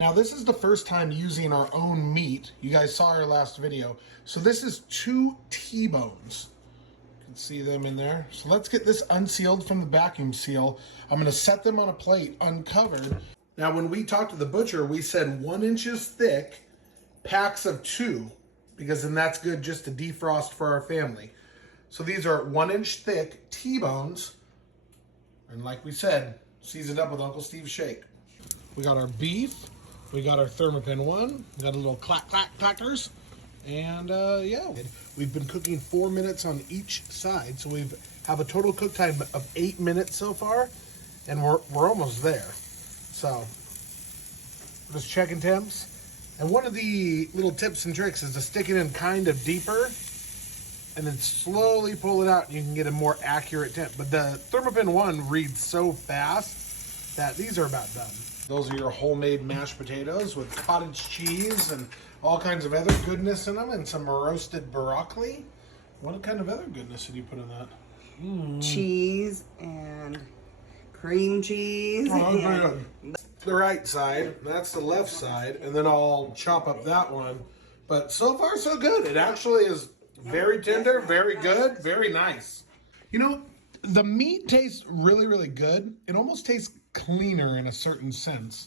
Now this is the first time using our own meat. You guys saw our last video. So this is 2 T-bones. You can see them in there. So let's get this unsealed from the vacuum seal. I'm gonna set them on a plate uncovered. Now when we talked to the butcher, we said 1 inches thick, packs of 2, because then that's good just to defrost for our family. So these are 1 inch thick T-bones. And like we said, seasoned up with Uncle Steve's shake. We got our beef. We got our Thermopin 1, we got a little clackers, and yeah, we've been cooking 4 minutes on each side, so we have a total cook time of 8 minutes so far, and we're almost there. So, just checking temps. And one of the little tips and tricks is to stick it in kind of deeper, and then slowly pull it out, and you can get a more accurate temp. But the Thermopin 1 reads so fast that these are about done. Those are your homemade mashed potatoes with cottage cheese and all kinds of other goodness in them, and some roasted broccoli. What kind of other goodness did you put in that? Cheese and cream cheese. Oh, the right side, that's the left side, and then I'll chop up that one. But so far so good. It actually is very tender, very good, very nice. You know, the meat tastes really, really good. It almost tastes cleaner in a certain sense.